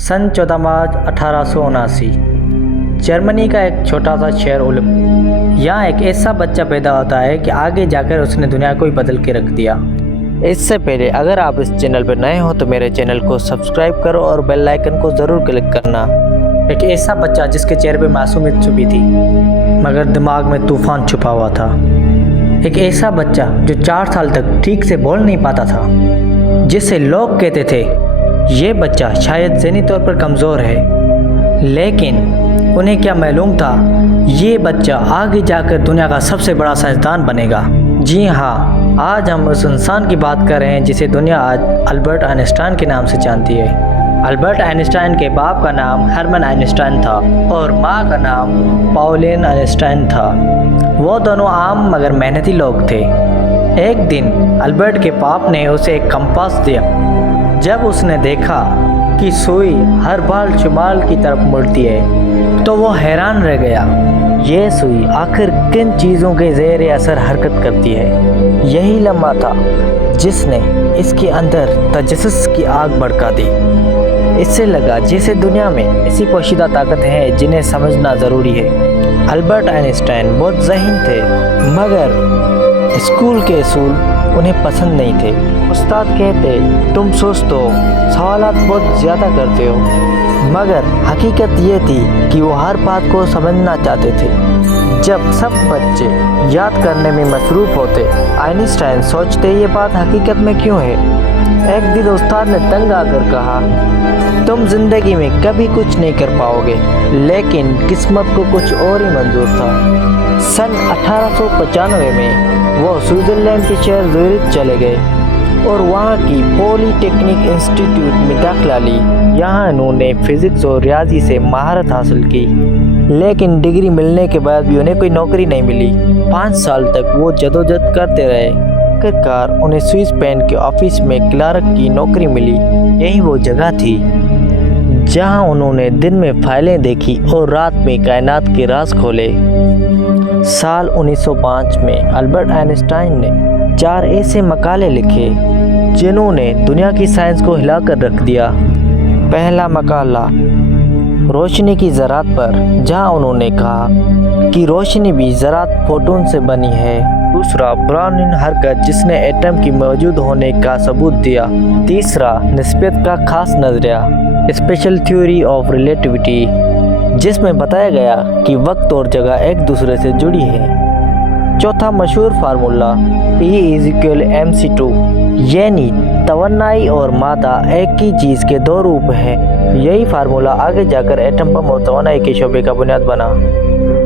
सन 14 मार्च 1879 Germany का एक छोटा सा शहर उल्म, यहाँ एक ऐसा बच्चा पैदा होता है कि आगे जाकर उसने दुनिया को ही बदल के रख दिया। इससे पहले अगर आप इस चैनल पर नए हो तो मेरे चैनल को सब्सक्राइब करो और बेल आइकन को ज़रूर क्लिक करना। एक ऐसा बच्चा जिसके चेहरे पे मासूमियत छुपी थी मगर दिमाग में तूफान छुपा हुआ था। एक ऐसा बच्चा जो 4 साल तक ठीक से बोल नहीं पाता था, जिससे लोग कहते थे ये बच्चा शायद ज़हनी तौर पर कमज़ोर है, लेकिन उन्हें क्या मालूम था ये बच्चा आगे जाकर दुनिया का सबसे बड़ा साइंसदान बनेगा। जी हाँ, आज हम उस इंसान की बात कर रहे हैं जिसे दुनिया आज अल्बर्ट आइंस्टाइन के नाम से जानती है। अल्बर्ट आइंस्टाइन के बाप का नाम हरमन आइंस्टाइन था और माँ का नाम पॉलिन आइंस्टाइन था। वो दोनों आम मगर मेहनती लोग थे। एक दिन अल्बर्ट के बाप ने उसे एक कंपास दिया। जब उसने देखा कि सुई हर बार शुमाल की तरफ मुड़ती है तो वो हैरान रह गया। ये सुई आखिर किन चीज़ों के ज़ेर असर हरकत करती है। यही लम्हा था जिसने इसके अंदर तजस्सुस की आग भड़का दी। इससे लगा जैसे दुनिया में ऐसी पोशीदा ताकत है जिन्हें समझना ज़रूरी है। अल्बर्ट आइंस्टाइन बहुत ज़हीन थे मगर स्कूल के असूल उन्हें पसंद नहीं थे। उस्ताद कहते तुम सोचते हो, सवालात बहुत ज़्यादा करते हो, मगर हकीकत ये थी कि वो हर बात को समझना चाहते थे। जब सब बच्चे याद करने में मसरूफ़ होते, आइंस्टाइन सोचते ये बात हकीकत में क्यों है। एक दिन उस्ताद ने तंग आकर कहा तुम ज़िंदगी में कभी कुछ नहीं कर पाओगे, लेकिन किस्मत को कुछ और ही मंजूर था। सन 1895 में वो स्विट्ज़रलैंड के शहर ज़ूरिख चले गए और वहाँ की पॉलीटेक्निक इंस्टीट्यूट में दाखिला ली। यहाँ उन्होंने फिज़िक्स और रियाजी से महारत हासिल की, लेकिन डिग्री मिलने के बाद भी उन्हें कोई नौकरी नहीं मिली। 5 साल तक वो जदोजहद करते रहे। आखिरकार उन्हें स्विस बैंक के ऑफिस में क्लार्क की नौकरी मिली। यही वो जगह थी जहाँ उन्होंने दिन में फाइलें देखी और रात में कायनात के राज खोले। साल 1905 में अल्बर्ट आइंस्टाइन ने 4 ऐसे मकाले लिखे जिन्होंने दुनिया की साइंस को हिलाकर रख दिया। पहला मकाला रोशनी की ज़रात पर, जहां उन्होंने कहा कि रोशनी भी ज़रात फोटोन से बनी है। दूसरा ब्राउनिन हरकत, जिसने एटम की मौजूद होने का सबूत दिया। तीसरा निस्बत का खास नज़रिया, स्पेशल थ्योरी ऑफ रिलेटिविटी, जिसमें बताया गया कि वक्त और जगह एक दूसरे से जुड़ी है। चौथा मशहूर फार्मूला E=mc2, यानी तवन्नाई और मादा एक ही चीज़ के 2 रूप हैं। यही फार्मूला आगे जाकर एटम बम और तवन्नाई के शोबे का बुनियाद बना।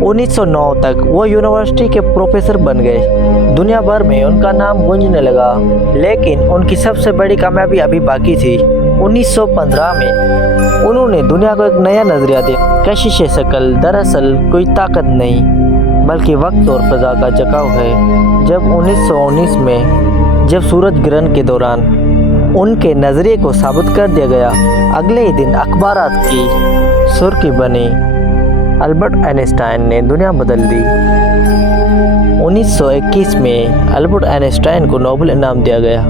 1909 तक वो यूनिवर्सिटी के प्रोफेसर बन गए। दुनिया भर में उनका नाम गूंजने लगा, लेकिन उनकी सबसे बड़ी कामयाबी अभी बाकी थी। 1915 में उन्होंने दुनिया को एक नया नज़रिया दिया। कशिश शकल दरअसल कोई ताकत नहीं बल्कि वक्त और फ़ज़ा का झुकाव है। जब 1919 में जब सूरज ग्रहण के दौरान उनके नज़रिए को साबित कर दिया गया, अगले ही दिन अखबारात की सुर्खी बनी। अल्बर्ट आइंस्टाइन ने दुनिया बदल दी। 1921 में अल्बर्ट आइंस्टाइन को नोबेल इनाम दिया गया,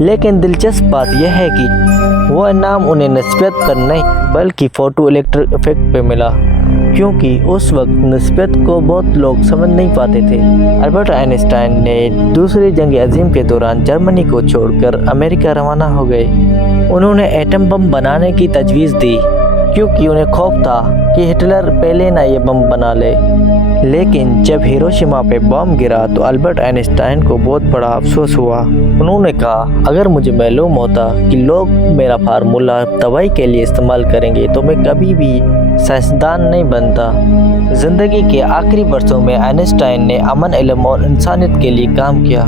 लेकिन दिलचस्प बात यह है कि वो इनाम उन्हें निस्बत पर नहीं बल्कि फोटो इलेक्ट्रिक इफेक्ट पे मिला, क्योंकि उस वक्त निस्बत को बहुत लोग समझ नहीं पाते थे। अल्बर्ट आइंस्टाइन ने दूसरी जंग अजीम के दौरान जर्मनी को छोड़कर अमेरिका रवाना हो गए। उन्होंने एटम बम बनाने की तजवीज़ दी, क्योंकि उन्हें खौफ था कि हिटलर पहले ना ये बम बना ले। लेकिन जब हिरोशिमा पे बम गिरा तो अल्बर्ट आइंस्टाइन को बहुत बड़ा अफसोस हुआ। उन्होंने कहा अगर मुझे मालूम होता कि लोग मेरा फार्मूला दवाई के लिए इस्तेमाल करेंगे तो मैं कभी भी साइंसदान नहीं बनता। ज़िंदगी के आखिरी वर्षों में आइंस्टाइन ने अमन, इल्म और इंसानियत के लिए काम किया।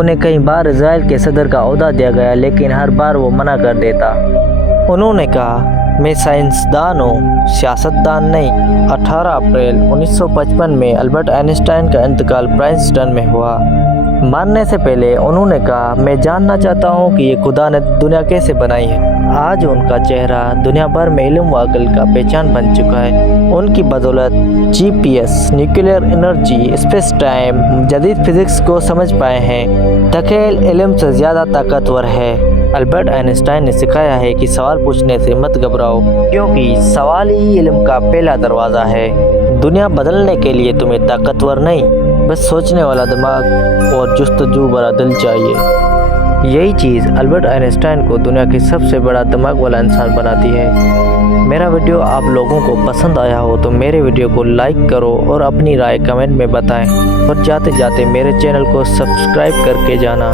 उन्हें कई बार इज़राइल के सदर का ओहदा दिया गया, लेकिन हर बार वो मना कर देता। उन्होंने कहा मैं साइंसदान हूँ, सियासतदान नहीं। 18 अप्रैल 1955 में अल्बर्ट आइंस्टाइन का इंतकाल प्रिंसटन में हुआ। मरने से पहले उन्होंने कहा मैं जानना चाहता हूँ कि ये खुदा ने दुनिया कैसे बनाई है। आज उनका चेहरा दुनिया भर में इल्म व अक़ल का पहचान बन चुका है। उनकी बदौलत GPS, nuclear energy, space time, जदीद फिज़िक्स को समझ पाए हैं। तखेल इल्म से ज़्यादा ताकतवर है। البرٹ آئن اسٹائن نے سکھایا ہے کہ سوال پوچھنے سے مت گھبراؤ، کیونکہ سوال ہی علم کا پہلا دروازہ ہے۔ دنیا بدلنے کے لیے تمہیں طاقتور نہیں، بس سوچنے والا دماغ اور جستجو بھرا دل چاہیے۔ یہی چیز البرٹ آئن اسٹائن کو دنیا کی سب سے بڑا دماغ والا انسان بناتی ہے۔ میرا ویڈیو آپ لوگوں کو پسند آیا ہو تو میرے ویڈیو کو لائک کرو اور اپنی رائے کمنٹ میں بتائیں، اور جاتے جاتے میرے چینل کو سبسکرائب کر کے جانا۔